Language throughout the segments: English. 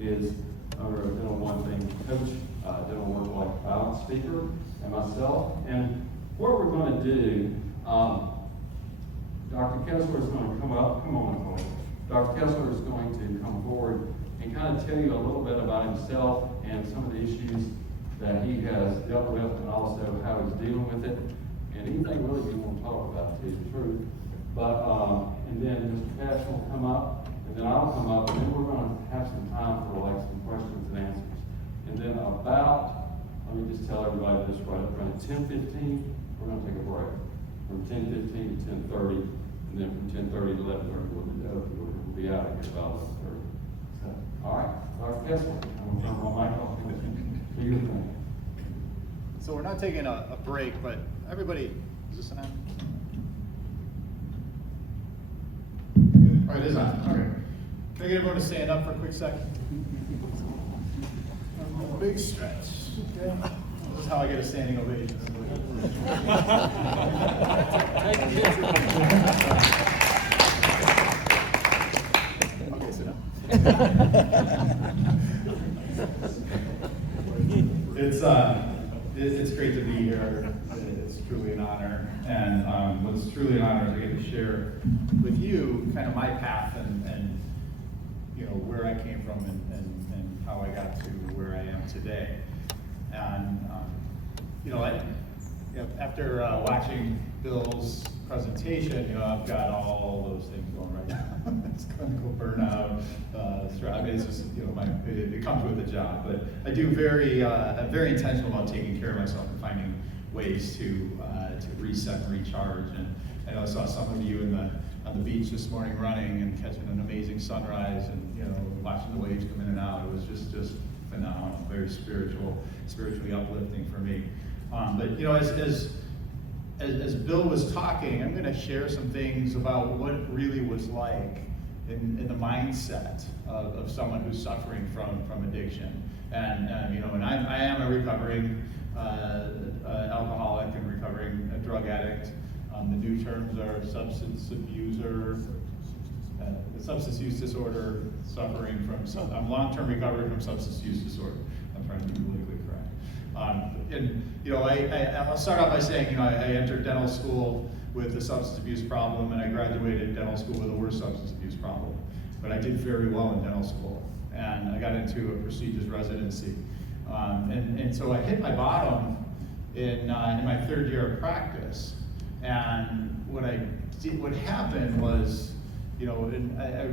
is owner of Dental One Thing Coach, dental work-life balance speaker, and myself. And what we're going to do, Dr. Kessler is going to come up. Come on. Dr. Kessler is going to come forward and kind of tell you a little bit about himself and some of the issues that he has dealt with, and also how he's dealing with it. And anything really we want to talk about, to tell you the truth. But, and then Mr. Cashion will come up, and then I'll come up, and then we're going to have some time for like some questions and answers. And then about, let me just tell everybody this right up front, at 10:15, we're going to take a break. From 10:15 to 10:30, and then from 10:30 to 11:30, we'll be out of here about 11:30. So, all right, Dr. Kessler, I'm going to turn my mic off. Do your thing. So we're not taking a break, but everybody, is this on? Oh, it is on. Okay. Can I get everyone to stand up for a quick second? Big stretch. Okay. This is how I get a standing ovation. Okay, sit down. It's great to be here. It's truly an honor, and what's truly an honor is I get to share with you kind of my path and you know where I came from and how I got to where I am today. And after watching Bill's presentation, I've got all those things going right now. It's clinical burnout. I mean, it's just it comes with the job. But I do I'm very intentional about taking care of myself and finding ways to reset and recharge. And I know I saw some of you on the beach this morning running and catching an amazing sunrise, and watching the waves come in and out. It was just phenomenal, very spiritually uplifting for me. But as Bill was talking, I'm going to share some things about what it really was like in the mindset of someone who's suffering from addiction. And I am a recovering alcoholic and recovering drug addict. The new terms are substance abuser, substance use disorder, suffering from I'm long-term recovery from substance use disorder. I'm trying to be politically correct. I'll start off by saying, I entered dental school with a substance abuse problem, and I graduated dental school with a worse substance abuse problem. But I did very well in dental school, and I got into a prestigious residency. And so I hit my bottom in my third year of practice. And what happened was, I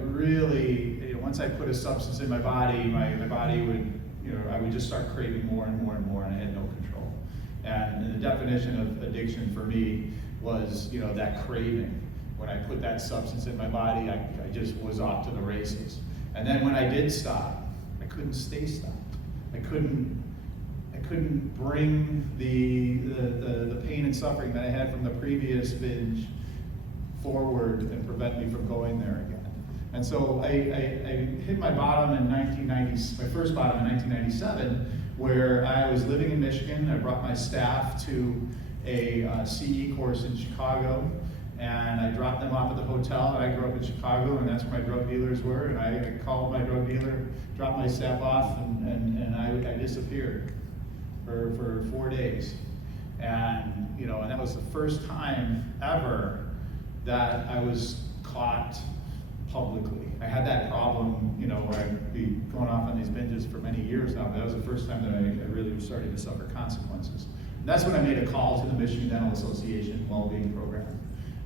really, once I put a substance in my body, my body would, I would just start craving more and more and more, and I had no control. And the definition of addiction for me was, that craving. When I put that substance in my body, I just was off to the races. And then when I did stop, I couldn't stay stopped. I couldn't bring the pain and suffering that I had from the previous binge forward and prevent me from going there again. And so I hit my bottom in 1990, my first bottom in 1997, where I was living in Michigan. I brought my staff to a CE course in Chicago, and I dropped them off at the hotel. I grew up in Chicago, and that's where my drug dealers were. And I called my drug dealer, dropped my staff off, and I disappeared for 4 days. And and that was the first time ever that I was caught publicly. I had that problem, where I'd be going off on these binges for many years now, but that was the first time that I really was starting to suffer consequences. And that's when I made a call to the Michigan Dental Association Wellbeing Program.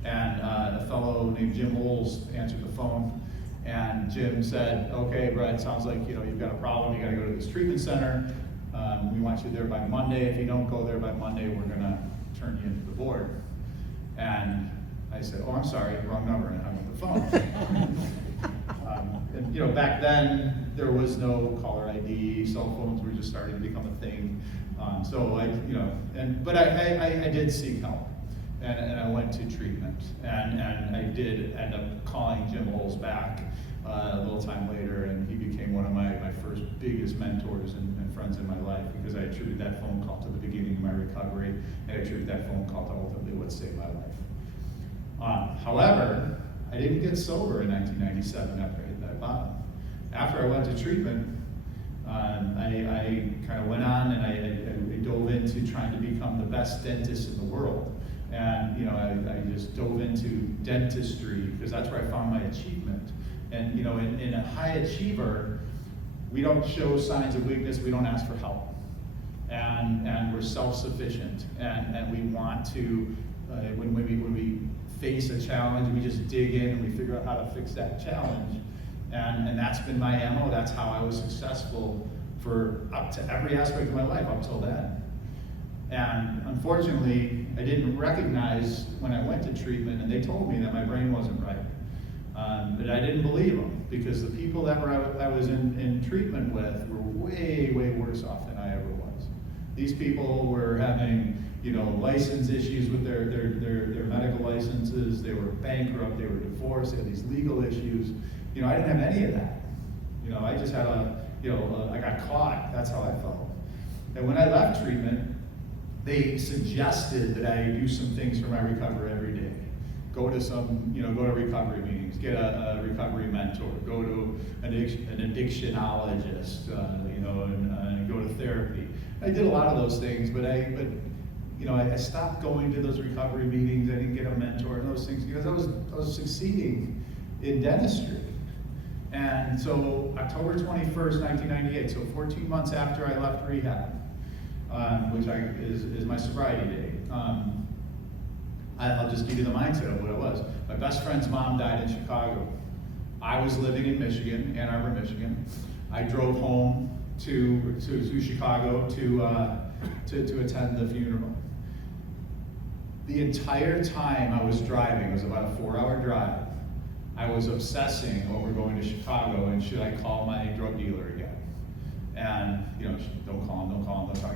And a fellow named Jim Olds answered the phone, and Jim said, okay, Brett, sounds like you've got a problem, you gotta go to this treatment center. We want you there by Monday. If you don't go there by Monday, we're gonna turn you into the board. And I said, oh, I'm sorry, wrong number, and I hung up the phone. Back then, there was no caller ID, cell phones were just starting to become a thing. But I did seek help, and I went to treatment, and I did end up calling Jim Holes back a little time later, and he became one of my first biggest mentors and friends in my life, because I attribute that phone call to the beginning of my recovery, and I attribute that phone call to ultimately what saved my life. However, I didn't get sober in 1997 after I hit that bottom. After I went to treatment, I kind of went on and I dove into trying to become the best dentist in the world. And I just dove into dentistry because that's where I found my achievement. And in a high achiever, we don't show signs of weakness, we don't ask for help. And we're self-sufficient, and we want to, when we face a challenge, we just dig in and we figure out how to fix that challenge. And that's been my MO. That's how I was successful for up to every aspect of my life up till then. And unfortunately, I didn't recognize when I went to treatment, and they told me that my brain wasn't right. But I didn't believe them, because the people that I was in treatment with were way, way worse off than I ever was. These people were having, license issues with their medical licenses. They were bankrupt. They were divorced. They had these legal issues. I didn't have any of that. I just had I got caught. That's how I felt. And when I left treatment, they suggested that I do some things for my recovery every day. Go to recovery meetings, get a recovery mentor, go to an addictionologist, and go to therapy. I did a lot of those things, but I stopped going to those recovery meetings. I didn't get a mentor and those things because I was succeeding in dentistry. And so October 21st, 1998, so 14 months after I left rehab, which is my sobriety date. I'll just give you the mindset of what it was. My best friend's mom died in Chicago. I was living in Michigan, Ann Arbor, Michigan. I drove home to Chicago to attend the funeral. The entire time I was driving, it was about a 4-hour drive, I was obsessing over going to Chicago and should I call my drug dealer again? And don't call him, don't talk.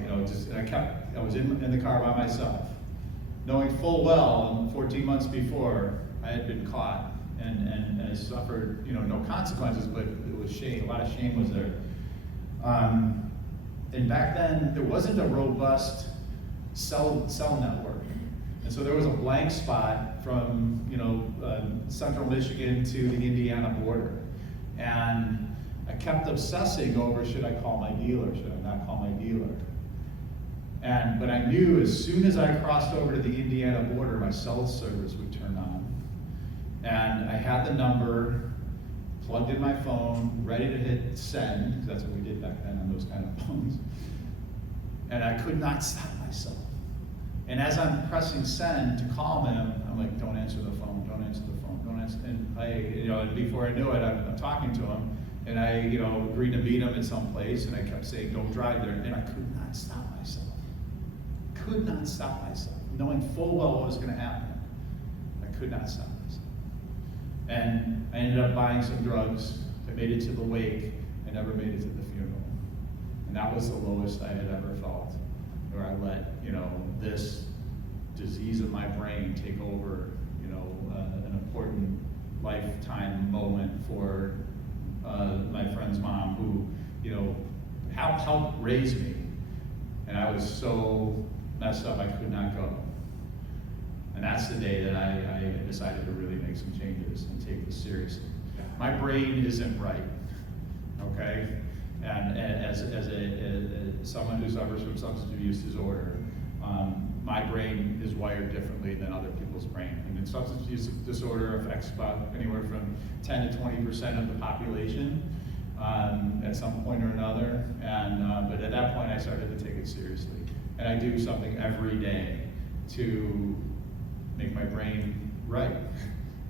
I was in the car by myself, knowing full well 14 months before I had been caught and I suffered no consequences, but it was shame. A lot of shame was there. And back then there wasn't a robust cell network. And so there was a blank spot from central Michigan to the Indiana border. And I kept obsessing over, should I call my dealer? Should I not call my dealer? But I knew as soon as I crossed over to the Indiana border, my cell service would turn on. And I had the number plugged in my phone, ready to hit send, because that's what we did back then on those kind of phones. And I could not stop myself. And as I'm pressing send to call him, I'm like, don't answer the phone, don't answer the phone, don't answer. And and before I knew it, I'm talking to him, and I, agreed to meet him at some place, and I kept saying, don't drive there, and I could not stop myself. Could not stop myself, knowing full well what was going to happen. I could not stop myself. And I ended up buying some drugs. I made it to the wake. I never made it to the funeral. And that was the lowest I had ever felt, where I let, this disease of my brain take over, an important lifetime moment for my friend's mom, who, helped raise me. And I was so messed up, I could not go. And that's the day that I decided to really make some changes and take this seriously. My brain isn't right, okay? And as someone who suffers from substance abuse disorder, my brain is wired differently than other people's brain. And substance abuse disorder affects about anywhere from 10 to 20% of the population at some point or another. But at that point, I started to take it seriously. And I do something every day to make my brain right.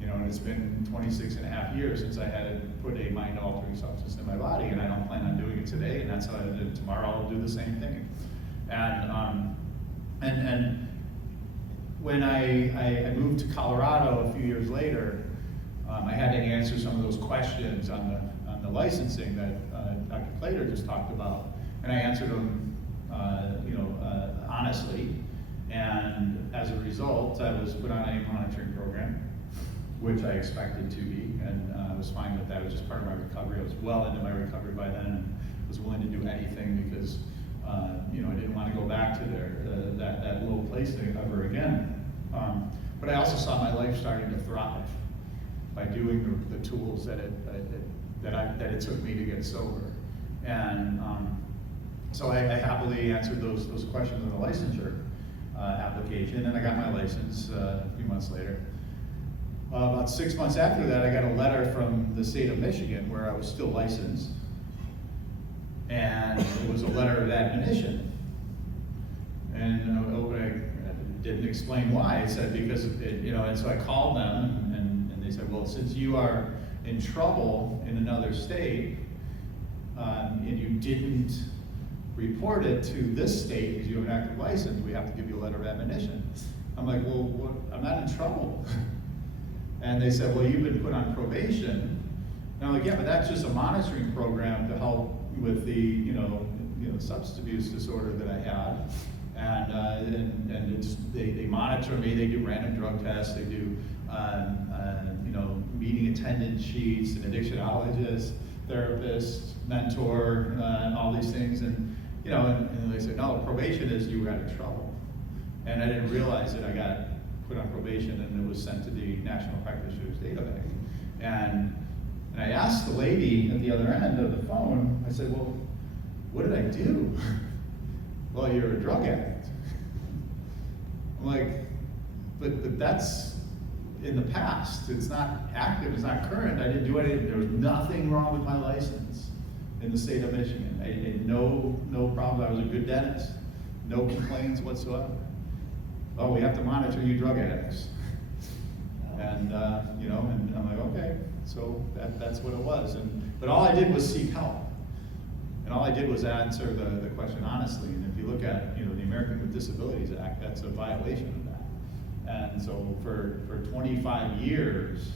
And it's been 26 and a half years since I had to put a mind-altering substance in my body, and I don't plan on doing it today, and that's how I did. Tomorrow I'll do the same thing. And when I moved to Colorado a few years later, I had to answer some of those questions on the licensing that Dr. Claytor just talked about, and I answered them honestly. And as a result, I was put on a monitoring program, which I expected to be, and I was fine with that. It was just part of my recovery. I was well into my recovery by then, and was willing to do anything because I didn't want to go back to that low place ever again. But I also saw my life starting to thrive by doing the tools that it took me to get sober. And So I happily answered those questions in the licensure application, and I got my license a few months later. About 6 months after that, I got a letter from the state of Michigan where I was still licensed, and it was a letter of admonition. And I didn't explain why. It said because and so I called them, and they said, well, since you are in trouble in another state, and you didn't report it to this state because you have an active license, we have to give you a letter of admonition. I'm like, well, what? I'm not in trouble. And they said, well, you've been put on probation. And I'm like, yeah, but that's just a monitoring program to help with the substance abuse disorder that I had. And it's, they monitor me. They do random drug tests. They do meeting attendance sheets, an addictionologist, therapist, mentor, all these things. And they said, no, probation is you were out of trouble. And I didn't realize that I got put on probation, and it was sent to the National Practitioners Database. And I asked the lady at the other end of the phone, I said, well, what did I do? Well, you're a drug addict. I'm like, but that's in the past. It's not active, it's not current. I didn't do anything. There was nothing wrong with my license in the state of Michigan. I had no problem. I was a good dentist. No complaints whatsoever. Oh, we have to monitor you drug addicts. And and I'm like, okay, so that's what it was. But all I did was seek help. And all I did was answer the question honestly. And if you look at the American with Disabilities Act, that's a violation of that. And so for 25 years,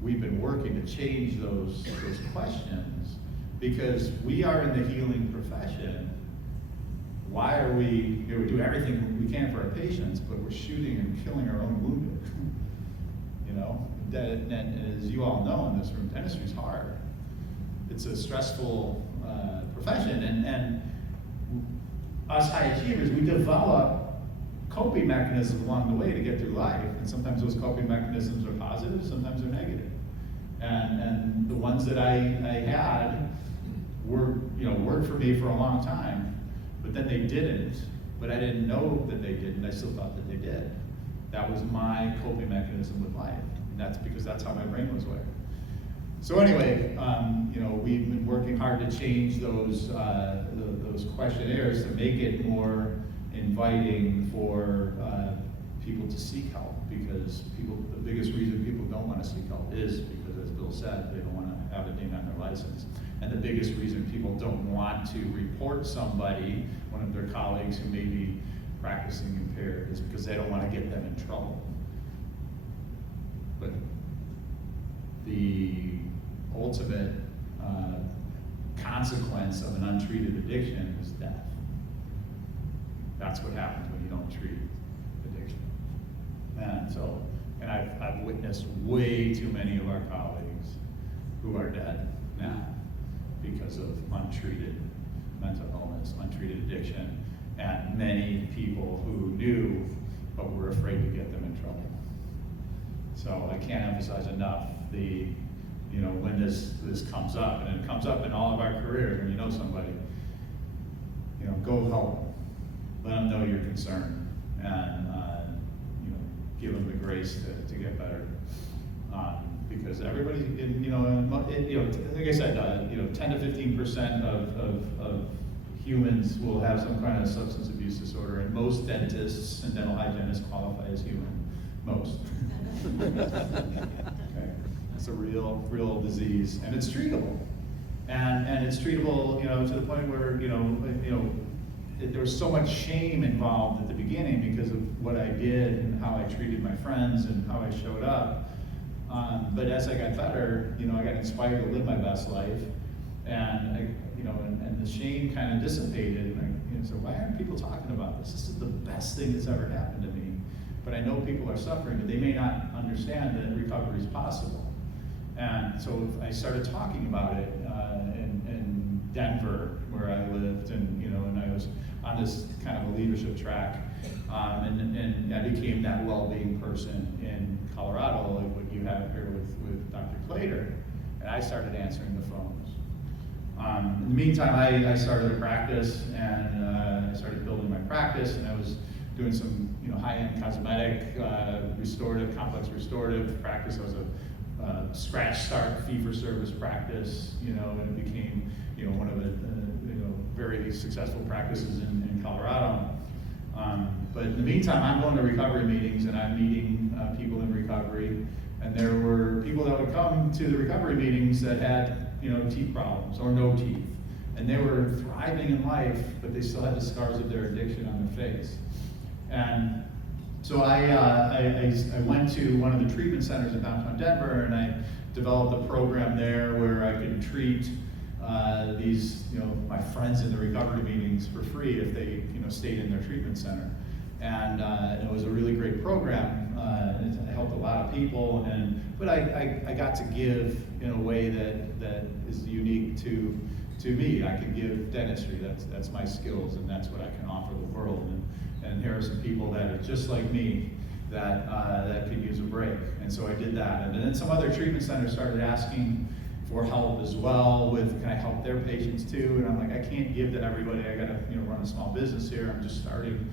we've been working to change those questions, because we are in the healing profession. Why are we do everything we can for our patients, but we're shooting and killing our own wounded? And as you all know in this room, dentistry is hard. It's a stressful profession, and us high achievers, we develop coping mechanisms along the way to get through life, and sometimes those coping mechanisms are positive, sometimes they're negative. And the ones that I had worked for me for a long time, but then they didn't. But I didn't know that they didn't. I still thought that they did. That was my coping mechanism with life, and that's because that's how my brain was wired. So anyway, we've been working hard to change those questionnaires to make it more inviting for people to seek help, because the biggest reason people don't want to seek help is because, as Bill said, they don't want to have it dinged on their license. And the biggest reason people don't want to report somebody, one of their colleagues who may be practicing impaired, is because they don't want to get them in trouble. But the ultimate consequence of an untreated addiction is death. That's what happens when you don't treat addiction. And I've witnessed way too many of our colleagues who are dead now because of untreated mental illness, untreated addiction, and many people who knew but were afraid to get them in trouble. So I can't emphasize enough when this comes up, and it comes up in all of our careers. When you know somebody, go help them. Let them know you're concerned, and give them the grace to get better. Because everybody, like I said, 10 to 15% of humans will have some kind of substance abuse disorder, and most dentists and dental hygienists qualify as human. Most. Okay. It's a real disease, and it's treatable. And it's treatable, to the point where, there was so much shame involved at the beginning because of what I did and how I treated my friends and how I showed up. But as I got better, I got inspired to live my best life, and the shame kind of dissipated. And I said, why aren't people talking about this? This is the best thing that's ever happened to me. But I know people are suffering, but they may not understand that recovery is possible. And so I started talking about it in Denver, where I lived, and I was on this kind of a leadership track, and I became that well-being person in Colorado, like what you have here with Dr. Claytor, and I started answering the phones. In the meantime, I started a practice, and I started building my practice, and I was doing some high-end cosmetic, restorative, complex restorative practice. I was a scratch start fee-for-service practice, and it became one of the very successful practices in Colorado. But in the meantime, I'm going to recovery meetings, and I'm meeting people in recovery, and there were people that would come to the recovery meetings that had teeth problems or no teeth, and they were thriving in life, but they still had the scars of their addiction on their face. And so I went to one of the treatment centers in downtown Denver, and I developed a program there where I could treat these my friends in the recovery meetings for free if they stayed in their treatment center. And it was a really great program. It helped a lot of people, but I got to give in a way that is unique to me. I can give dentistry. That's my skills, and that's what I can offer the world. And here are some people that are just like me that could use a break. And so I did that. And then some other treatment centers started asking for help as well with, can I help their patients too? And I'm like, I can't give to everybody. I got to run a small business here. I'm just starting.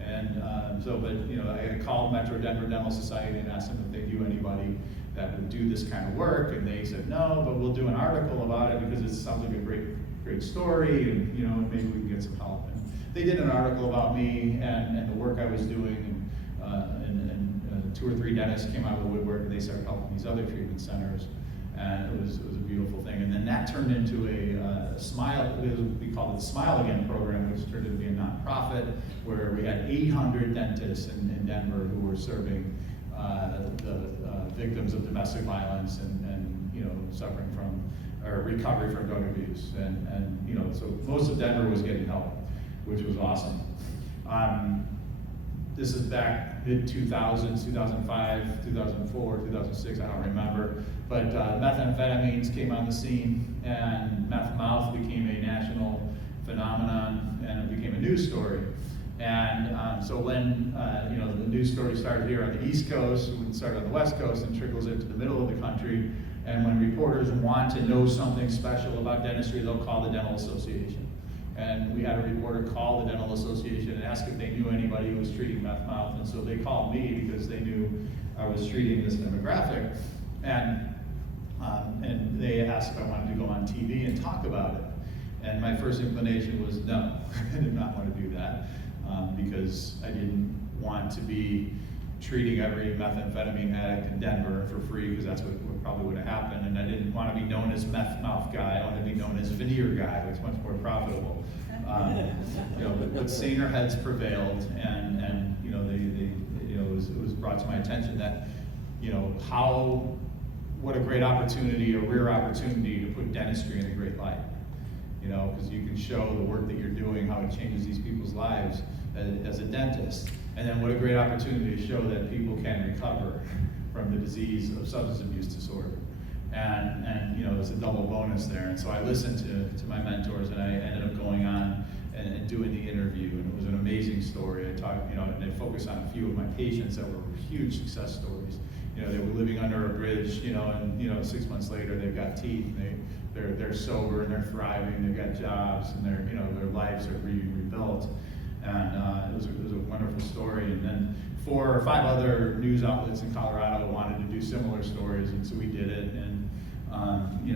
And I called Metro Denver Dental Society and asked them if they knew anybody that would do this kind of work, and they said no, but we'll do an article about it because it sounds like a great story, and maybe we can get some help. And they did an article about me and the work I was doing, and 2 or 3 dentists came out of the woodwork, and they started helping these other treatment centers, and it was a beautiful thing. And then that turned into a Smile. We called it the Smile Again program, which turned into be a nonprofit where we had 800 dentists in Denver who were serving the victims of domestic violence and suffering from or recovery from drug abuse, and so most of Denver was getting help, which was awesome. This is back mid-2000s, 2005, 2004, 2006, I don't remember. But methamphetamines came on the scene, and meth mouth became a national phenomenon, and it became a news story. And so when the news story started here on the East Coast, it started on the West Coast and trickles into the middle of the country. And when reporters want to know something special about dentistry, they'll call the Dental Association. And we had a reporter call the Dental Association and ask if they knew anybody who was treating meth mouth. And so they called me because they knew I was treating this demographic. And they asked if I wanted to go on TV and talk about it. And my first inclination was no, I did not want to do that because I didn't want to be treating every methamphetamine addict in Denver for free, because that's what probably would have happened. And I didn't want to be known as meth mouth guy. I wanted to be known as veneer guy, which is much more profitable. But saner heads prevailed, and it was brought to my attention that what a great opportunity, a rare opportunity to put dentistry in a great light. Because you can show the work that you're doing, how it changes these people's lives as a dentist. And then what a great opportunity to show that people can recover from the disease of substance abuse disorder. And it's a double bonus there. And so I listened to my mentors, and I ended up going on and doing the interview, and it was an amazing story. I talked, and I focused on a few of my patients that were huge success stories. They were living under a bridge, and 6 months later they've got teeth, and they're sober and they're thriving, they've got jobs, and their lives are rebuilt. And it was a wonderful story. And then 4 or 5 other news outlets in Colorado wanted to do similar stories, and so we did it. And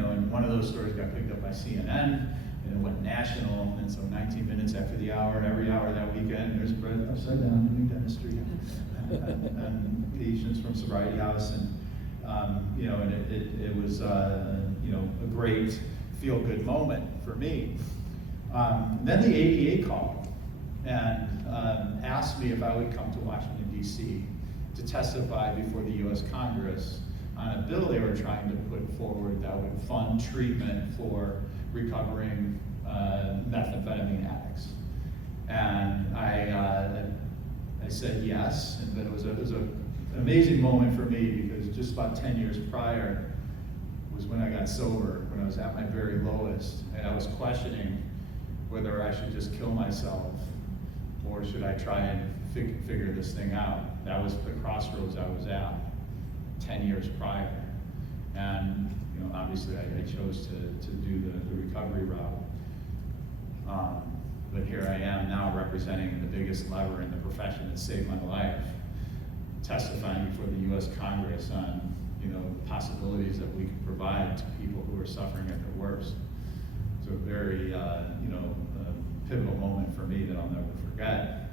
and one of those stories got picked up by CNN, and it went national. And so 19 minutes after the hour, every hour that weekend, there's bread upside down in new dentistry, and patients from Sobriety House, and it was a great feel-good moment for me. Then the ADA called and asked me if I would come to Washington, D.C. to testify before the U.S. Congress on a bill they were trying to put forward that would fund treatment for recovering methamphetamine addicts. And I said yes, but it was an amazing moment for me, because just about 10 years prior was when I got sober, when I was at my very lowest, and I was questioning whether I should just kill myself or should I try and figure this thing out. That was the crossroads I was at 10 years prior. And obviously I chose to do the recovery route. But here I am now representing the biggest lever in the profession that saved my life, testifying before the U.S. Congress on, possibilities that we can provide to people who are suffering at their worst. So a very, pivotal moment for me that I'll never forget.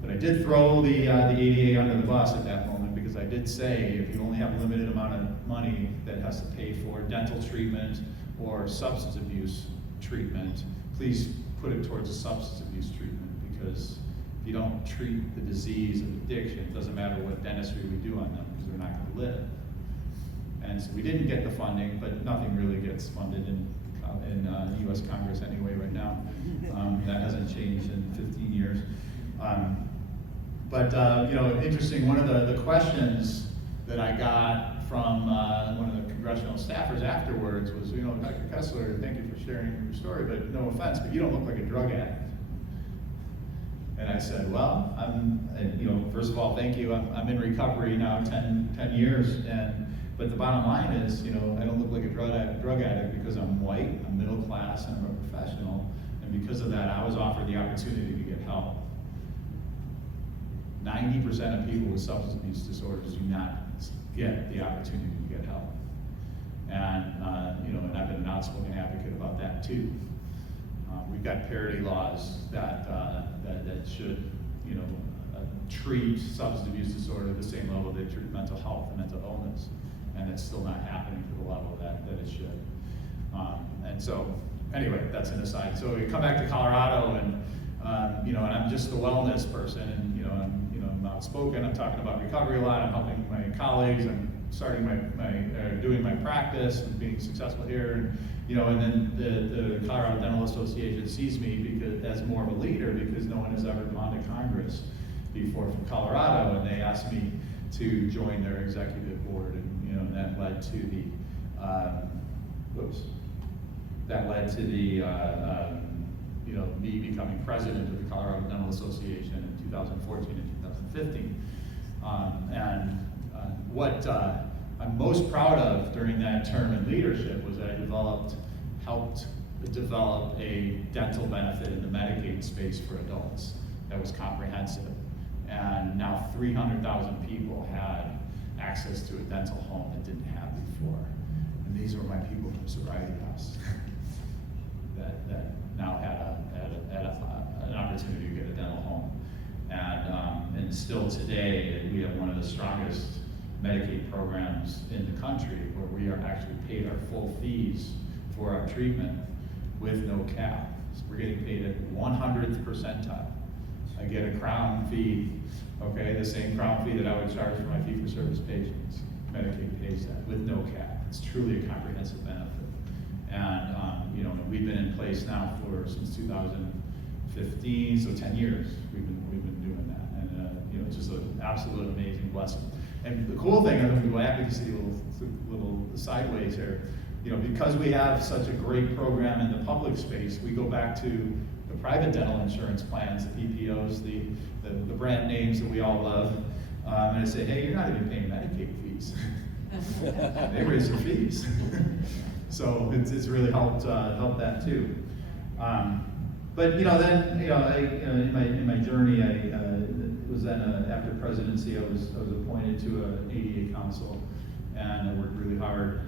But I did throw the ADA under the bus at that moment, because I did say, if you only have a limited amount of money that has to pay for dental treatment or substance abuse treatment, please put it towards a substance abuse treatment, because if you don't treat the disease of addiction, it doesn't matter what dentistry we do on them, because they're not going to live. And so we didn't get the funding, but nothing really gets funded in U.S. Congress anyway right now. That hasn't changed in 15 years. Interesting, one of the questions that I got from one of the congressional staffers afterwards was, Dr. Kessler, thank you for sharing your story, but no offense, but you don't look like a drug addict. And I said, well, first of all, thank you. I'm in recovery now 10 years, but the bottom line is, I don't look like a drug addict because I'm white, I'm middle class, and I'm a professional, and because of that, I was offered the opportunity to get help. 90% of people with substance abuse disorders do not get the opportunity to get help. And I've been an outspoken advocate about that too. We've got parity laws that should, treat substance abuse disorder at the same level they treat mental health and mental illness, and it's still not happening to the level that it should. And so, anyway, that's an aside. So we come back to Colorado, and and I'm just the wellness person, and I'm outspoken. I'm talking about recovery a lot. I'm helping my colleagues. I'm starting doing my practice and being successful here. And then the Colorado Dental Association sees me as more of a leader, because no one has ever gone to Congress before from Colorado, and they asked me to join their executive board, and that led to me becoming president of the Colorado Dental Association in 2014 and 2015. What I'm most proud of during that term in leadership was that I helped develop a dental benefit in the Medicaid space for adults that was comprehensive. And now 300,000 people had access to a dental home that didn't have before. And these were my people from Sobriety House that now had an opportunity to get a dental home. And still today, we have one of the strongest Medicaid programs in the country, where we are actually paid our full fees for our treatment with no cap. So we're getting paid at 100th percentile. I get a crown fee, okay, the same crown fee that I would charge for my fee-for-service patients. Medicaid pays that with no cap. It's truly a comprehensive benefit. And we've been in place now since 2015, so 10 years we've been doing that, and it's just an absolute amazing blessing. And the cool thing, I'm going to go advocacy a little sideways here, because we have such a great program in the public space, we go back to the private dental insurance plans, the PPOs, the brand names that we all love, and I say, hey, you're not even paying Medicaid fees. They raise their fees. So it's really helped that too. But in my journey, it was then after presidency, I was appointed to an ADA council, and I worked really hard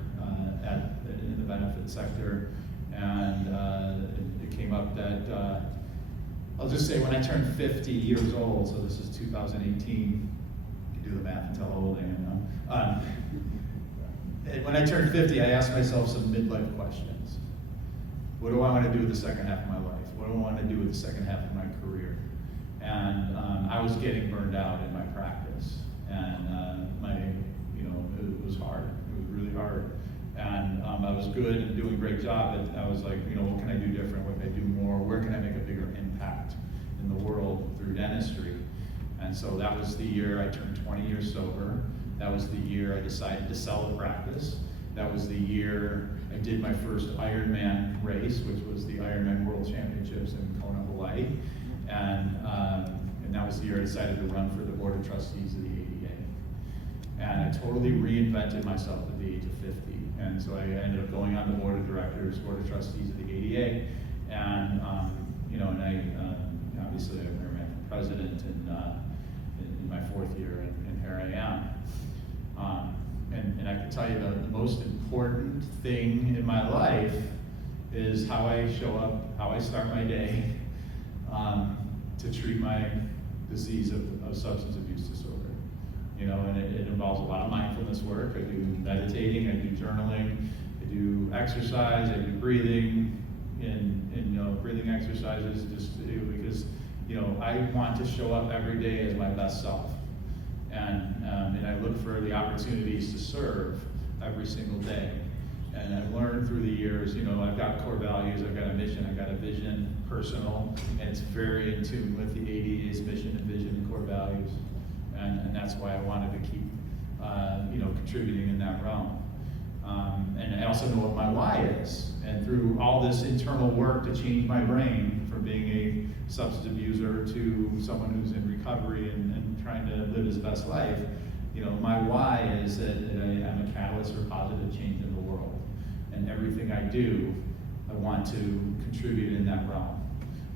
in the benefit sector. And it came up that I'll just say, when I turned 50 years old, so this is 2018. You can do the math and tell how old I am now. When I turned 50, I asked myself some midlife questions. What do I want to do with the second half of my life? What do I want to do with the second half of my career? And I was getting burned out in my practice, and it was hard. It was really hard, and I was good and doing a great job. But I was like, what can I do different? What can I do more? Where can I make a bigger impact in the world through dentistry? And so that was the year I turned 20 years sober. That was the year I decided to sell the practice. That was the year I did my first Ironman race, which was the Ironman World Championships in Kona, Hawaii. And that was the year I decided to run for the Board of Trustees of the ADA. And I totally reinvented myself at the age of 50. And so I ended up going on the board of directors, board of trustees of the ADA, and and I obviously I ran for president in my 4th year, and here I am. And I can tell you the most important thing in my life is how I show up, how I start my day to treat my disease of substance abuse disorder. And it involves a lot of mindfulness work. I do meditating, I do journaling, I do exercise, I do breathing, and breathing exercises just because I want to show up every day as my best self. And I look for the opportunities to serve every single day. And I've learned through the years, I've got core values, I've got a mission, I've got a vision, personal, and it's very in tune with the ADA's mission and vision and core values. And that's why I wanted to keep, contributing in that realm. And I also know what my why is. And through all this internal work to change my brain from being a substance abuser to someone who's in recovery and trying to live his best life, my why is that I'm a catalyst for positive change in the world. And everything I do, I want to contribute in that realm.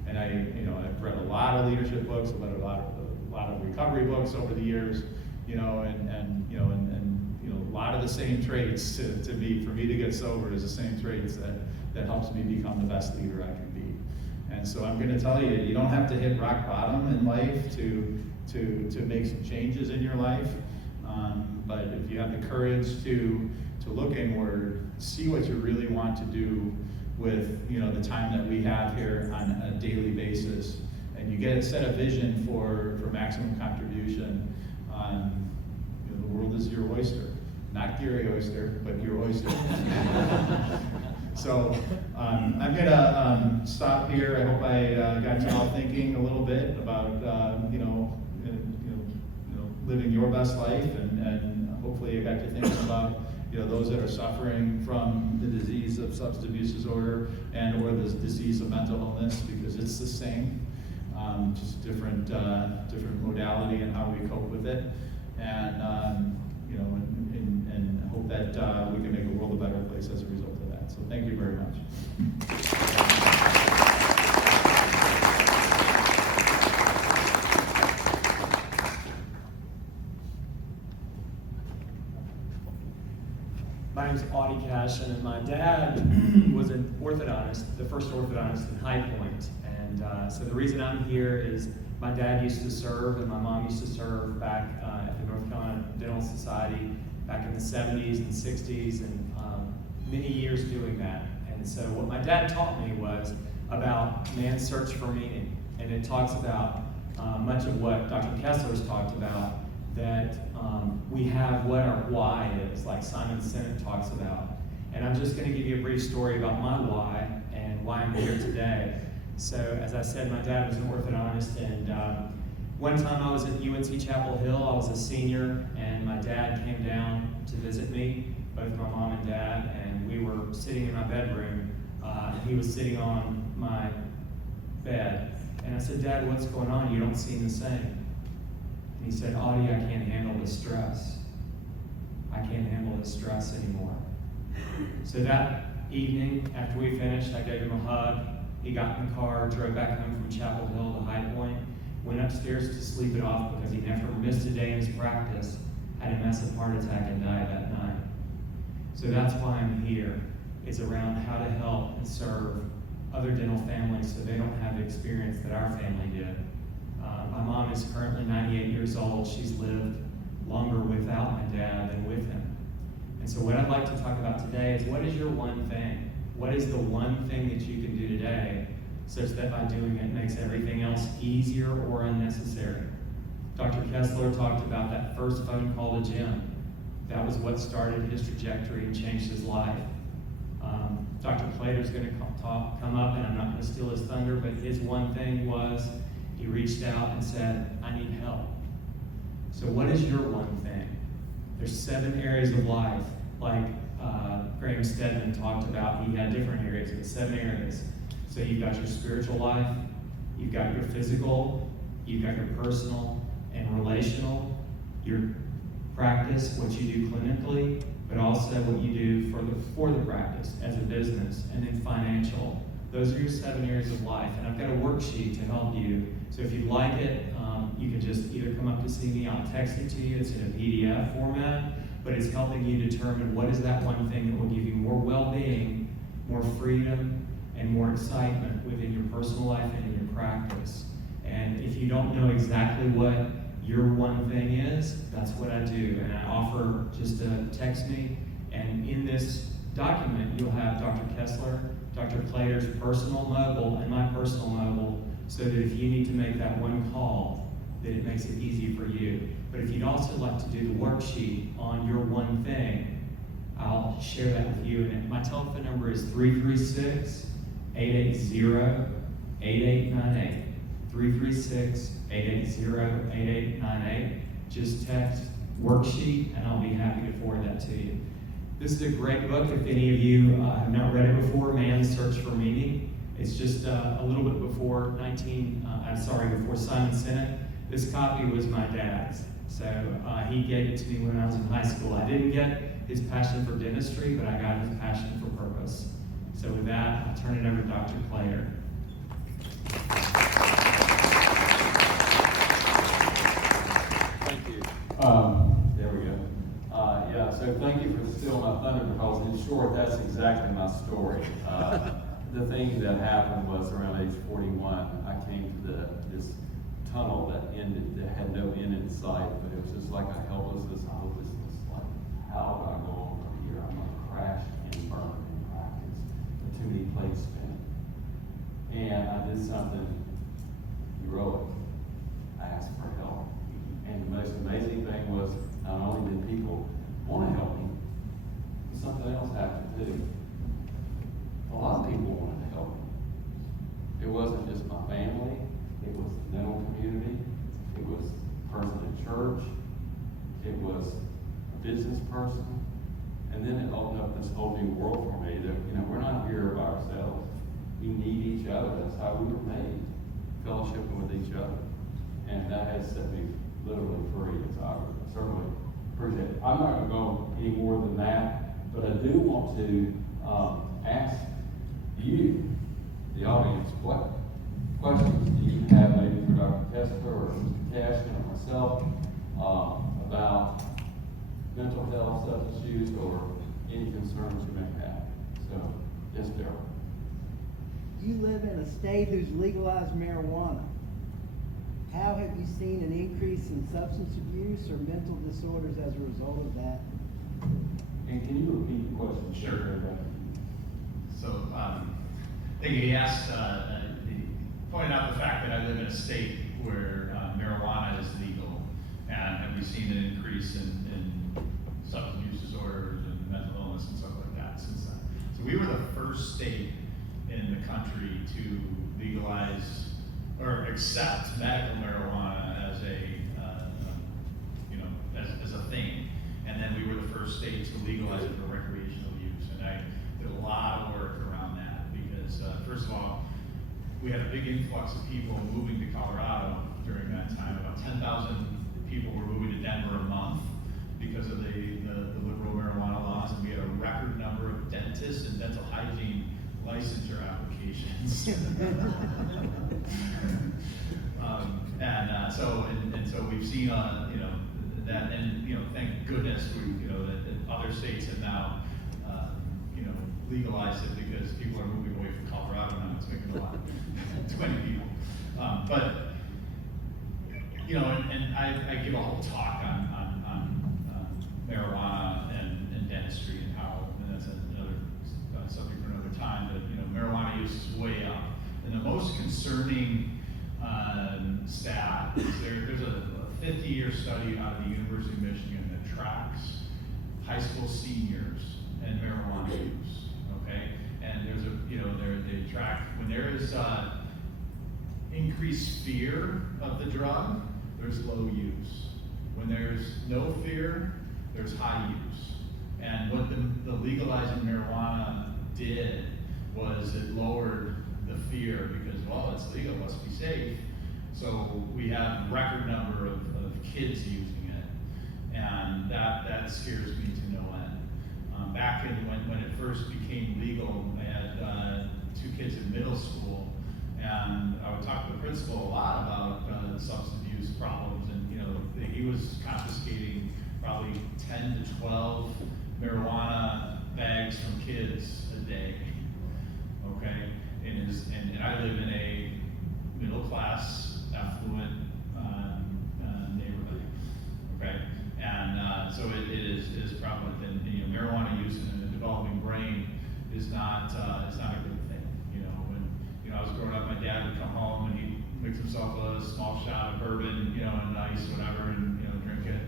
And I've read a lot of leadership books, I've read a lot of recovery books over the years, a lot of the same traits to me, for me to get sober is the same traits that helps me become the best leader I can be. And so I'm going to tell you, you don't have to hit rock bottom in life to make some changes in your life. But if you have the courage to look inward, see what you really want to do with the time that we have here on a daily basis, and you get a set of vision for maximum contribution, the world is your oyster. Not Gary Oyster, but your oyster. So I'm gonna stop here. I hope I got you all thinking a little bit about living your best life, and hopefully I got you thinking about those that are suffering from the disease of substance abuse disorder or the disease of mental illness, because it's the same, just different modality and how we cope with it, and hope that we can make the world a better place as a result of that. So thank you very much. My name's Audie Cashion, and my dad was an orthodontist, the first orthodontist in High Point. And so the reason I'm here is my dad used to serve, and my mom used to serve back at the North Carolina Dental Society back in the 70s and 60s, and many years doing that. And so what my dad taught me was about man's search for meaning. And it talks about much of what Dr. Kessler's talked about, that we have what our why is, like Simon Sinek talks about. And I'm just going to give you a brief story about my why and why I'm here today. So as I said, my dad was an orthodontist, and one time I was at UNC Chapel Hill. I was a senior, and my dad came down to visit me, both my mom and dad, and we were sitting in my bedroom, and he was sitting on my bed. And I said, "Dad, what's going on? You don't seem the same." And he said, "Audie, I can't handle the stress. I can't handle the stress anymore." So that evening, after we finished, I gave him a hug. He got in the car, drove back home from Chapel Hill to High Point, went upstairs to sleep it off because he never missed a day in his practice, had a massive heart attack, and died that night. So that's why I'm here. It's around how to help and serve other dental families so they don't have the experience that our family did. My mom is currently 98 years old. She's lived longer without my dad than with him. And so what I'd like to talk about today is, what is your one thing? What is the one thing that you can do today such that by doing it makes everything else easier or unnecessary? Dr. Kessler talked about that first phone call to Jim. That was what started his trajectory and changed his life. Dr. Claytor's going to come up, and I'm not going to steal his thunder, but his one thing was he reached out and said, "I need help." So what is your one thing? There's 7 areas of life, like Graham Stedman talked about. He had different areas, but 7 areas. So you've got your spiritual life, you've got your physical, you've got your personal and relational, your practice, what you do clinically, but also what you do for the practice as a business, and then financial. Those are your 7 areas of life, and I've got a worksheet to help you. So if you'd like it, you can just either come up to see me, I'll text it to you, it's in a PDF format, but it's helping you determine what is that one thing that will give you more well-being, more freedom, and more excitement within your personal life and in your practice. And if you don't know exactly what your one thing is, that's what I do. And I offer just to text me, and in this document, you'll have Dr. Kessler, Dr. Claytor's personal mobile, and my personal mobile, so that if you need to make that one call, that it makes it easy for you. But if you'd also like to do the worksheet on your one thing, I'll share that with you. And my telephone number is 336-880-8898. 336-880-8898. Just text worksheet, and I'll be happy to forward that to you. This is a great book. If any of you have not read it before, Man's Search for Meaning. It's just a little bit before before Simon Sinek. This copy was my dad's. So he gave it to me when I was in high school. I didn't get his passion for dentistry, but I got his passion for purpose. So with that, I'll turn it over to Dr. Claytor. Thank you. There we go. So thank you for stealing my thunder, because in short, that's exactly my story. The thing that happened was around age 41, I came to this tunnel that had no end in sight, but it was just like a hopelessness, like, how do I go on from here? I'm going to crash and burn in practice. Too many plates spinning. And I did something heroic. I asked for help. And the most amazing thing was, not only did people want to help me, but something else happened too. A lot of people wanted to help me. It wasn't just my family, it was the dental community, it was a person in church, it was a business person, and then it opened up this whole new world for me that, we're not here by ourselves. We need each other. That's how we were made, fellowshipping with each other. And that has set me literally free, so I certainly appreciate it. I'm not going to go any more than that, but I do want to ask you, the audience, what questions do you have maybe for Dr. Kessler or Mr. Cashion or myself about mental health, substance use, or any concerns you may have? So, yes, Daryl. You live in a state who's legalized marijuana. How have you seen an increase in substance abuse or mental disorders as a result of that? And can you repeat the question? Sure. So, I think he asked, he pointed out the fact that I live in a state where marijuana is legal, and have we seen an increase in substance use disorders and mental illness and stuff like that since then? So we were the first state in the country to legalize or accept medical marijuana as a as a thing, and then we were the first state to legalize it for recreational use. And I did a lot of work around that because first of all, we had a big influx of people moving to Colorado during that time. About 10,000 people were moving to Denver a month because of the liberal marijuana laws, and we had a record number of dentists and dental hygiene licensure applications. So we've seen that, and thank goodness that other states have now legalized it, because people are moving away from Colorado now. It's making a lot, too many people. And I give a whole talk on marijuana and dentistry and how, and that's another subject for another time, but marijuana use is way up. And the most concerning stat is there's a 50-year study out of the University of Michigan that tracks high school seniors and marijuana use. Okay, and there's they track when there is increased fear of the drug, there's low use. When there's no fear, there's high use. And what the legalizing marijuana did was it lowered the fear, because, well, it's legal, it must be safe. So we have a record number of kids using it, and that scares me to no end. back in when it first became legal, I had 2 kids in middle school, and I would talk to the principal a lot about substance abuse problems, and he was confiscating probably 10 to 12 marijuana bags from kids a day. Okay, and I live in a middle class, affluent neighborhood. Okay, and so it is prevalent, and marijuana use in a developing brain is not a good thing. When I was growing up, my dad would come home and he'd mix himself a small shot of bourbon, and ice, whatever, and drink it.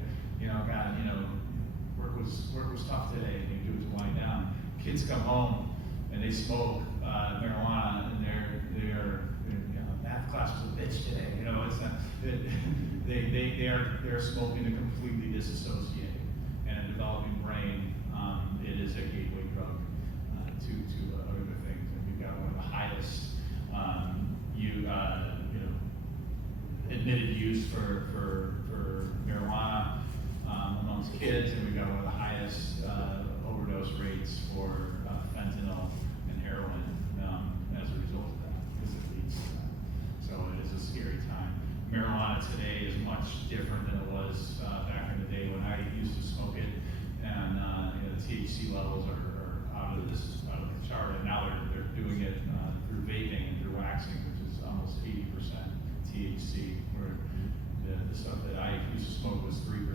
Work was tough today, and he'd do it to wind down. Kids come home and they smoke marijuana, and they're math class was a bitch today. It's not. They're smoking to completely disassociate, and a developing brain, it is a gateway drug to other things. And we've got one of the highest admitted use for marijuana amongst kids, and we've got one of the highest overdose rates for fentanyl and heroin as a result of that, because it leads to that. So it is a scary time. Marijuana today is much different than it was back in the day when I used to smoke it, and the THC levels are out of the chart, and now they're doing it through vaping and through waxing, which is almost 80% THC, where the stuff that I used to smoke was 3%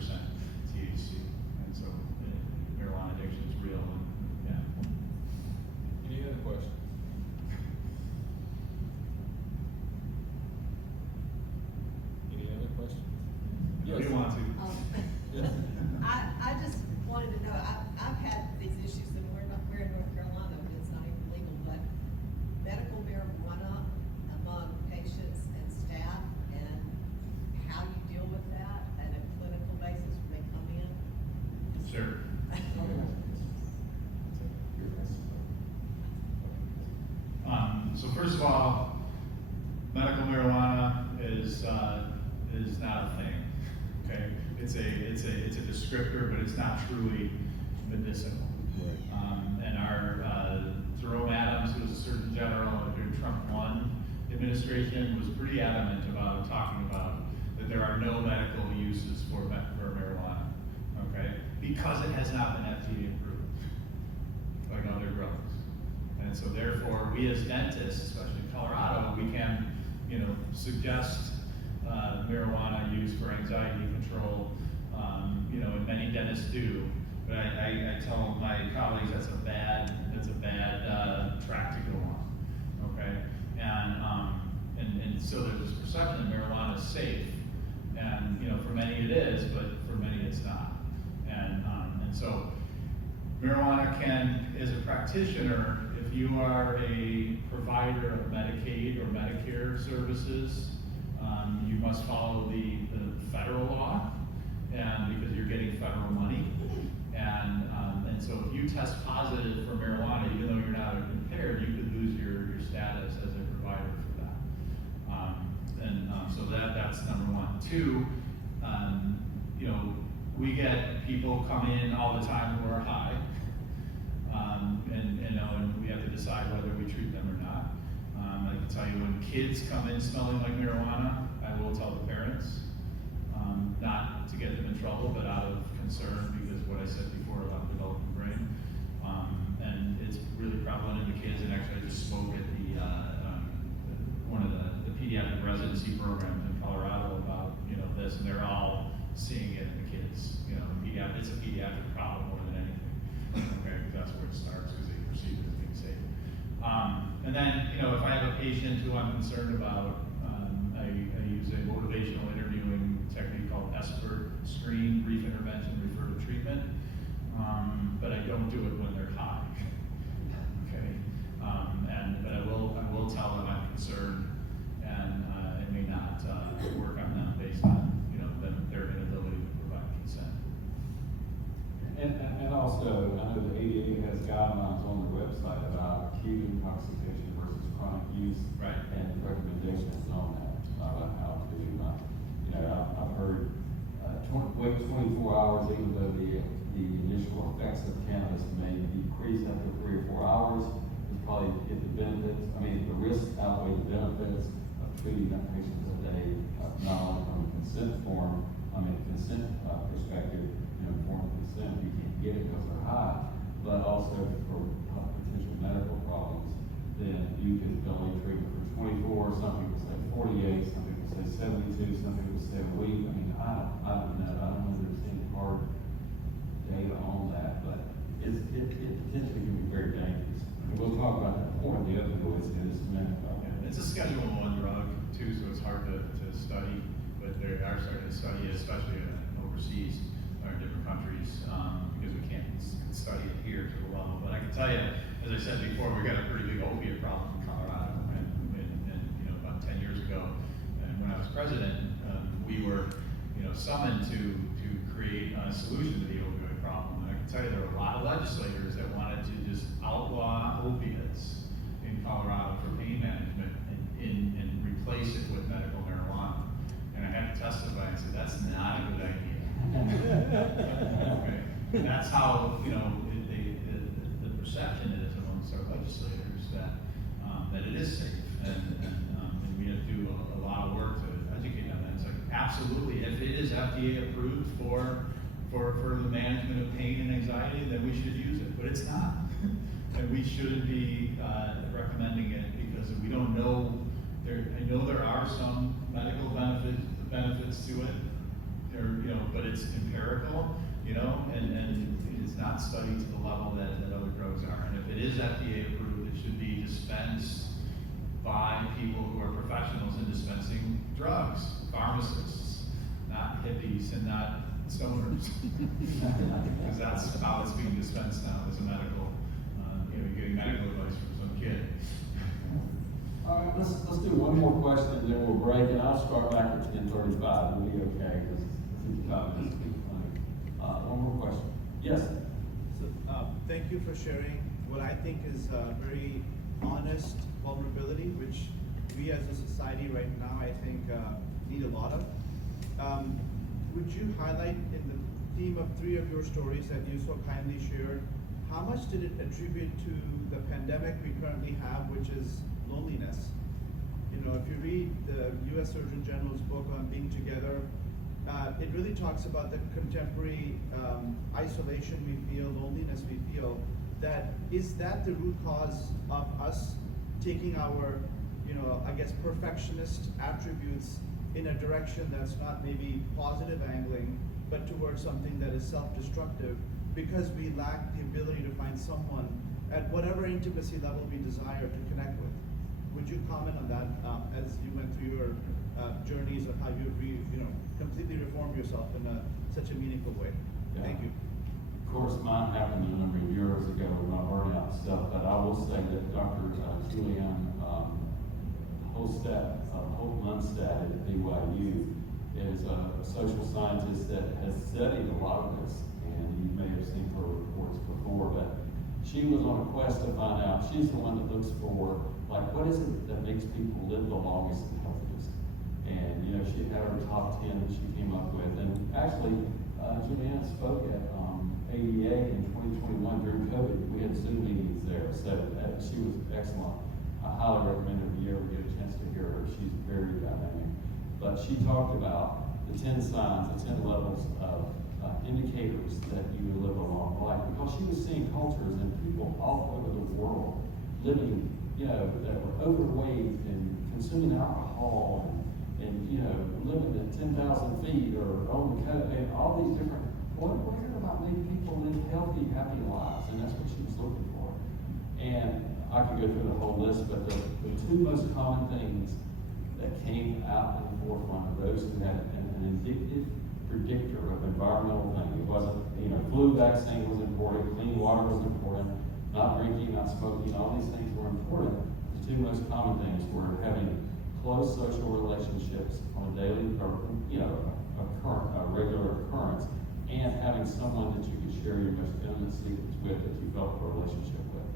THC, and so marijuana addiction is real. And, yeah. Any other questions? Any other questions? What do you want to? Yes. I just wanted to know, I've had these issues, and we're in North Carolina, but it's not even legal, but medical marijuana among patients and staff, and how you deal with that at a clinical basis when they come in. Sure. So first of all, medical marijuana is not a thing. Okay, it's a descriptor, but it's not truly medicinal. And our Jerome Adams, who was a Surgeon General during Trump 1 administration, was pretty adamant about talking about that there are no medical uses for marijuana. Okay, because it has not been FDA approved like other drugs. And so therefore, we as dentists, especially in Colorado, we can, suggest marijuana use for anxiety control, and many dentists do. But I tell my colleagues that's a bad track to go on. Okay, and so there's this perception that marijuana is safe, and for many it is, but for many it's not. And so marijuana can, as a practitioner, if you are a provider of Medicaid or Medicare services, you must follow the federal law, and because you're getting federal money, and so if you test positive for marijuana, even though you're not impaired, you could lose your status as a provider for that. So that's number one. Two, we get people come in all the time who are high, and we have to decide whether we treat them or not. I can tell you when kids come in smelling like marijuana, I will tell the parents, not to get them in trouble, but out of concern, because what I said before about developing brain. And it's really prevalent in the kids, and actually I just spoke at one of the pediatric residency programs in Colorado about this, and they're all seeing it in the kids. It's a pediatric problem more than anything. Okay, because that's where it starts, because they perceive it as being safe. And then, if I have a patient who I'm concerned about, I use a motivational interviewing technique called ESPER, screen, brief intervention, refer to treatment. But I don't do it when they're high. Okay, but I will tell them I'm concerned, and it may not work on them based on their inability to provide consent. And also, I know the ADA has guidelines on their website about acute intoxication versus chronic use, Right. and recommendations on that, about how to, I've heard wait 24 hours, even though the the initial effects of cannabis may decrease after 3 or 4 hours. You probably get the benefits, the risks outweigh the benefits of treating that patient a day, not only from a consent perspective, informed consent, you can't get it because they're high, but also for potential medical problems. Then you can delay treatment for 24, some people say 48, some people say 72, some people say a week. I don't know. I don't know if there's any hard data on that, but it potentially can be very dangerous. And we'll talk about that more in the opioids in just a minute. It's a Schedule I drug too, so it's hard to study, but they are starting to study it, especially overseas or in different countries, because we can't study it here to the level. But I can tell you, as I said before, we got a pretty big opiate problem in Colorado, and about 10 years ago, and when I was president, we were summoned to create a solution to the opioid problem. And I can tell you there were a lot of legislators that wanted to just outlaw opiates in Colorado for pain management and replace it with medical marijuana. And I had to testify and say, that's not a good idea. Okay. And that's how, the perception is amongst our legislators that it is safe. And we have to do a lot of work to educate them. And it's like, absolutely, if it is FDA approved for the management of pain and anxiety, then we should use it, but it's not. And we shouldn't be recommending it because we don't know. I know there are some medical benefits to it, but it's empirical, and it's not studied to the level that other drugs are. And if it is FDA approved, it should be dispensed by people who are professionals in dispensing drugs, pharmacists, not hippies and not stoners, because that's how it's being dispensed now as a medical. You're getting medical advice from some kid. All right, let's do one more question and then we'll break, and I'll start back at 10:35. We'll be okay because 55 minutes will be plenty. One more question. Yes. So, thank you for sharing what I think is a very honest vulnerability, which we as a society right now, I think, need a lot of. Would you highlight in the theme of 3 of your stories that you so kindly shared, how much did it attribute to the pandemic we currently have, which is loneliness? If you read the U.S. Surgeon General's book on being together, it really talks about the contemporary isolation we feel, loneliness we feel. Is that the root cause of us taking our, perfectionist attributes in a direction that's not maybe positive angling, but towards something that is self-destructive, because we lack the ability to find someone at whatever intimacy level we desire to connect with? Would you comment on that as you went through your journeys of how you completely reformed yourself in such a meaningful way? Yeah. Thank you. Of course, mine happened a number of years ago with my burnout stuff, but I will say that Dr. Julianne Holstad at BYU is a social scientist that has studied a lot of this, and you may have seen her reports before, but she was on a quest to find out. She's the one that looks for, what is it that makes people live the longest and healthiest? And, she had her top 10 that she came up with, and actually, Julianne spoke at ADA in 2021 during COVID. We had Zoom meetings there, so she was excellent. I highly recommend her if you ever get a chance to hear her. She's very dynamic. But she talked about the 10 signs, the 10 levels of indicators that you would live a long life, because she was seeing cultures and people all over the world living, that were overweight and consuming alcohol and living at 10,000 feet or on the coast, and all these different. What about making people live healthy, happy lives? And that's what she was looking for. And I could go through the whole list, but the 2 most common things that came out in the forefront of those who had an indicative predictor of environmental things. It wasn't, flu vaccine was important, clean water was important, not drinking, not smoking, all these things were important. The 2 most common things were having close social relationships on a daily or, a regular occurrence, and having someone that you could share your most intimate secrets with that you felt a relationship with.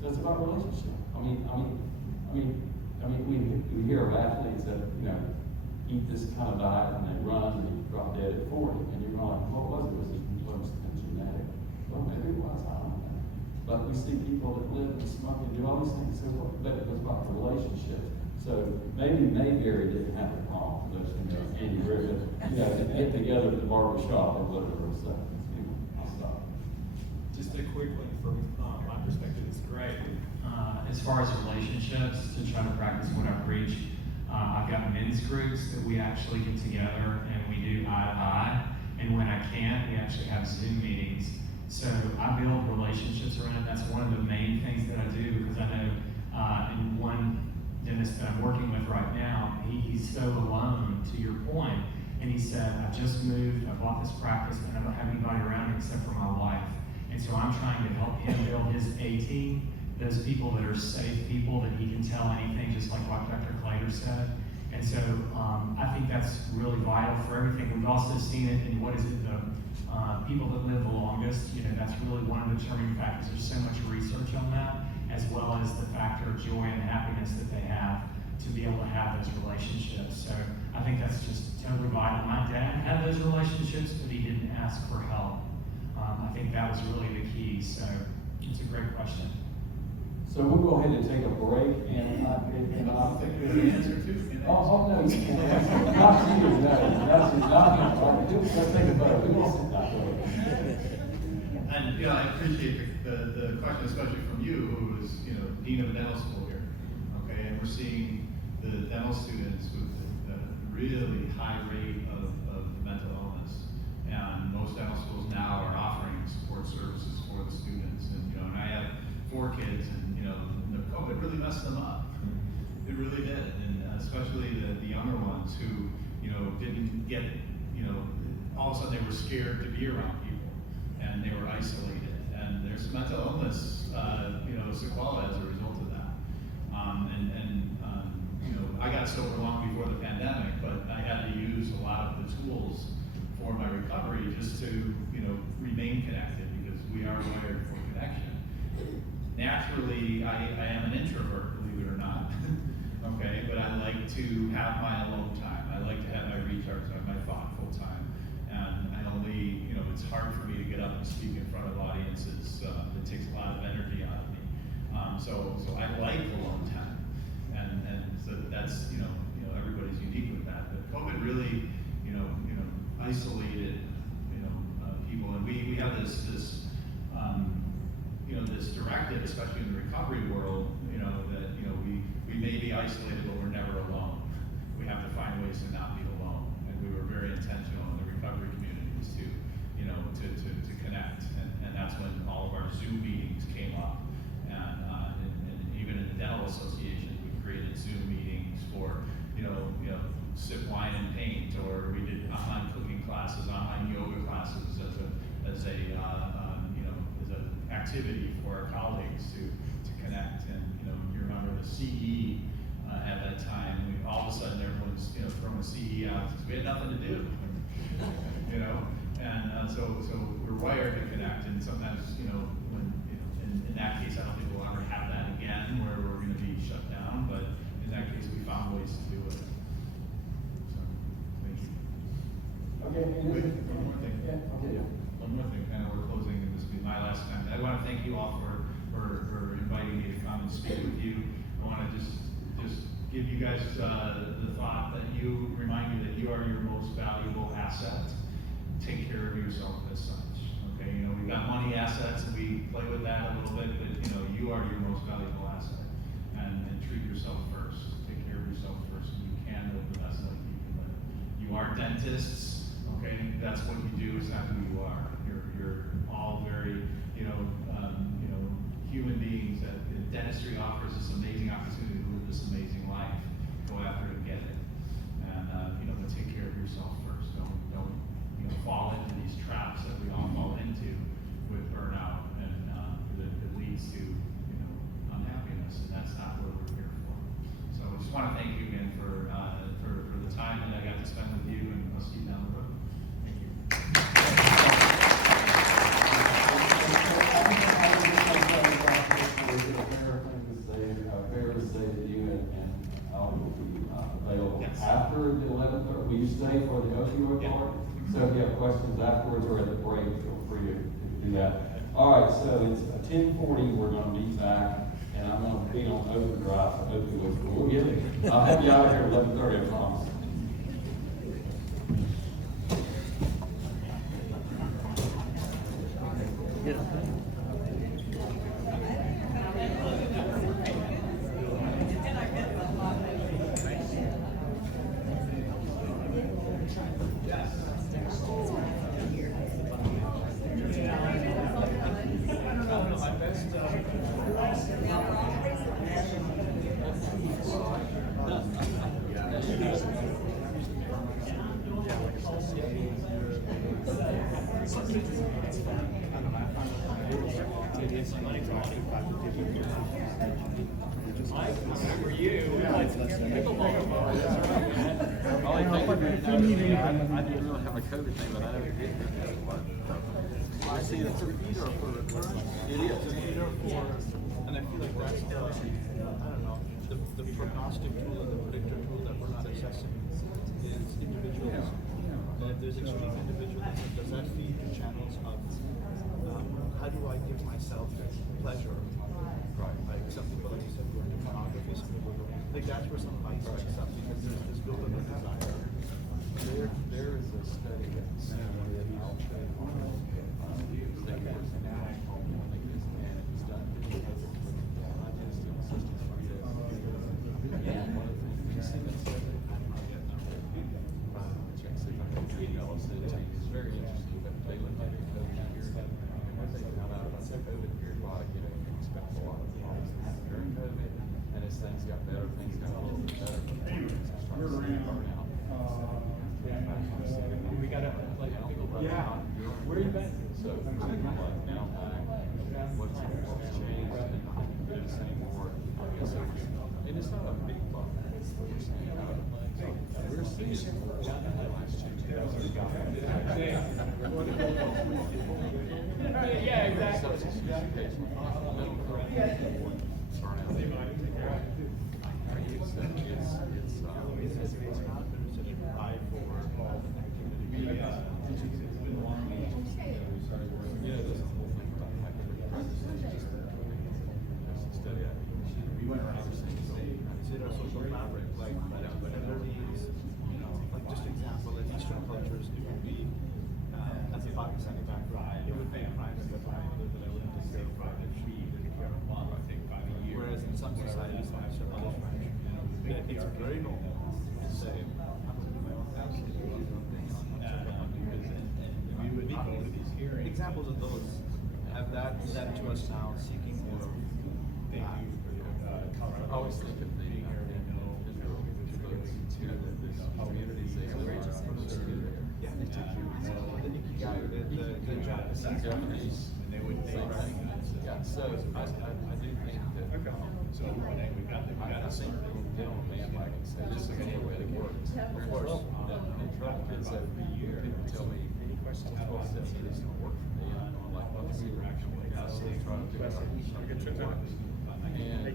So it's about relationship. We hear of athletes that, eat this kind of diet and they run and they drop dead at 40. And you're like, what was it? Was it close and genetic? Well, maybe it was, I don't know. But we see people that live and smoke and do all these things, so but it was about relationships. So maybe Mayberry didn't have it wrong, those who know Andy Griffith, to get together at the barber shop or whatever, so, anyway, I'll stop. Just a quick one from my perspective, it's great. As far as relationships, to try to practice what I preach, I've got men's groups that we actually get together and we do eye to eye. And when I can't, we actually have Zoom meetings. So I build relationships around it. That's one of the main things that I do, because I know in one dentist that I'm working with right now, he's so alone, to your point. And he said, I just moved, I bought this practice, and I don't have anybody around me except for my wife. And so I'm trying to help him build his A-team, those people that are safe people that he can tell anything, just like what Dr. Claytor said. And so I think that's really vital for everything. We've also seen it in the people that live the longest. That's really one of the determining factors. There's so much research on that, as well as the factor of joy and happiness that they have to be able to have those relationships. So I think that's just totally vital. My dad had those relationships, but he didn't ask for help. I think that was really the key. So it's a great question. So we'll go ahead and take a break, and I don't think there's an answer to. no, you can't. Not you, no, that's not him. Let's take a vote. We won't sit that way. And, I appreciate the question, especially from you, who is, dean of a dental school here, okay? And we're seeing the dental students with a really high rate of mental illness. And most dental schools now are offering support services for the students. And I have 4 kids, and, the COVID really messed them up. It really did. And especially the younger ones who, didn't get, all of a sudden they were scared to be around people, and they were isolated. And there's mental illness, sequelae as a result of that. I got sober long before the pandemic, but I had to use a lot of the tools for my recovery just to, remain connected, because we are wired for connection. Naturally, I am an introvert, believe it or not. Okay, but I like to have my alone time. I like to have my recharge time, my thoughtful time. And I only, it's hard for me to get up and speak in front of audiences. It takes a lot of energy out of me. So I like alone time. And so that's, everybody's unique with that. But COVID really, isolated, people. And we have this directive, especially in the recovery world, that, we may be isolated, but we're never alone. We have to find ways to not be alone. And we were very intentional in the recovery communities to connect. And that's when all of our Zoom meetings came up. And even in the dental associations, we created Zoom meetings for, sip wine and paint, or we did online cooking classes, online yoga classes as an activity for our colleagues to connect. And you remember the CE at that time. All of a sudden everyone's throwing a CE out because we had nothing to do. And so we're wired to connect. And sometimes when in that case, I don't think we'll ever have that again where we're going to be shut down. But in that case, we found ways to do it. So thank you. Okay. Wait, one more thing. Yeah, okay, yeah. One more thing, and we're closing, and this will be my last time. I want to thank you all for inviting me to come and speak with you. I want to just give you guys the thought that remind you that you are your most valuable asset. Take care of yourself as such. Okay, we've got money assets, and we play with that a little bit, but you are your most valuable asset. And treat yourself first. Take care of yourself first, and you can live the best life you can live. You are dentists. Okay, that's what you do. It's not who you are. You're all very, human beings that dentistry offers this amazing opportunity to live this amazing life. Go after it and get it. And but take care of yourself first. Don't fall into these traps that we all fall into with burnout, and that leads to unhappiness, and that's not what we're here for. So I just want to thank you again for the time that I got to spend with you, and I'll see you down the road. Thank you. Fair to say that you and Audie will be available Yes. after the 11th, or will you stay for the opioid Yeah. part? So if you have questions afterwards or at the break, feel free to do that. All right, so it's 10:40, we're gonna be back, and I'm gonna be on overdrive for opioids, but we'll get it. I'll have you out of here at 11:30, I promise. I didn't really have a COVID thing, but I never did. I see it's a feeder for it is. It's a feeder for, and I feel like that's the, I don't know, the prognostic tool and the predictor tool that we're not assessing is individualism. And if there's extreme individualism, does that feed the channels of how do I give myself pleasure? Right. Like some people, like you said, go into pornography, some people go, like that's where some vice picks up because there's this build-up of desire. There is a study that's and it's done because of the digestive system. And one of the things we see that study, it's very interesting, but they looked at the COVID period and what they found out about the COVID period, while you know, you expect a lot of problems to happen during COVID, and as things got better, things got a little bit better, but things started to burn out. We gotta, like, Yeah. where you been? So, like now, what's changed and do the same more, I guess, and it's not a big bump. We're seeing Yeah, exactly. Substance use occasionally, mental health, burnout. It's not, but it's such a drive for activity. Yeah, there's a whole thing about study. We went around the same thing. Is it a social fabric, like, whatever these, you know, like just example, in Eastern cultures, it would be, as a Pakistani background, it would be a crime against my mother that I wouldn't just say private tree, didn't care a lot, I think, 5 a year. Whereas in some societies, like certain other countries, that it's very normal to say, I'm going to do my own house, and you do your own thing on we would go to these hearings. Examples of those have that led to us now seeking more. Thank you for your comment. I always think of the Israel communities, they have great jobs. Yeah. The Ikigai, the Japanese, And they would same thing. Yeah, so I do think that. So, we got them. I think they don't bandwagon say this is the way it works. Of course, they try kids every year. People tell me, well, this doesn't work for me. And I'm like, well, we were actually, trying to figure out how it works. And,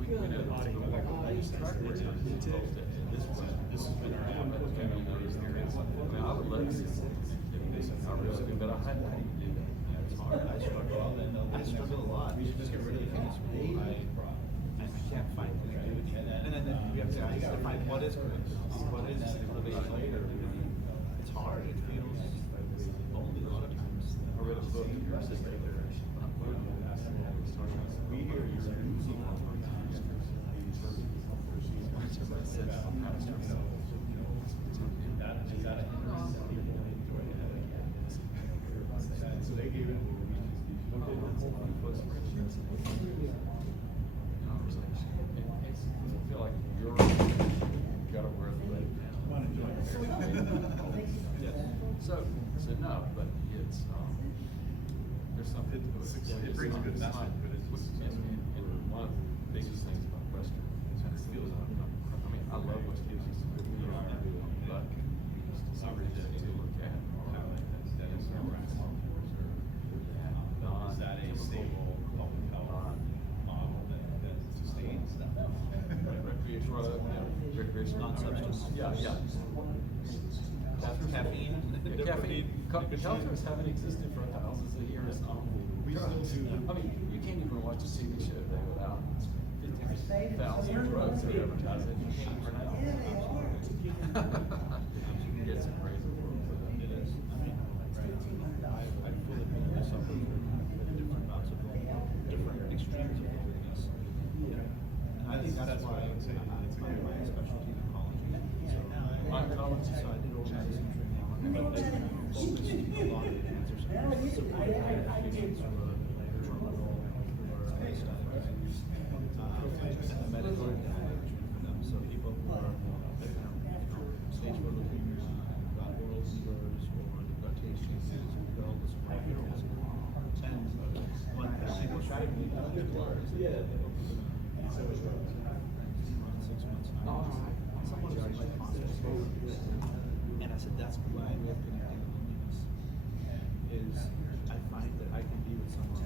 we know that the way you track it is this way. This has been our habit. I would love to see this. I really do, but I had to do that. It's hard. I struggle a lot. We should just get rid of the things I can't find connectivity. And then we have to identify what is motivation later. It's hard. It feels lonely a lot of times. I read a book, your sister there. We hear you're losing all the time. So they gave it. I feel like you're got to wear the leg down. So no, but it's there's something to it. It brings a good message, but it's one of the biggest things about Western is it feels I mean, I love West gives us some good media, but everything to look at. Is that a stable public health model that sustains that? Recreational Non-substance. Yeah. Caffeine. Caffeine. Shelters haven't existed for thousands of years. We still do. I mean, you can't even watch a TV show today without 50,000 drugs that are advertised. You can't pronounce. You can get some crazy world for that. It is. I mean, right. I feel like people suffer from different bouts of different extremes of loneliness. And I think that's why I say my specialty in oncology. So oncology, so I did organizing training, but they focused a lot of the answers. Support terminal or stuff like that. And medical management for them. So people who are stage 4 leukemia, got oral fevers, or they've got THCs, we've got all this work. And one thing we're trying to do is that so it's 6 months. Someone was like, and I said, that's my way of connecting loneliness. Is I find that I can be with someone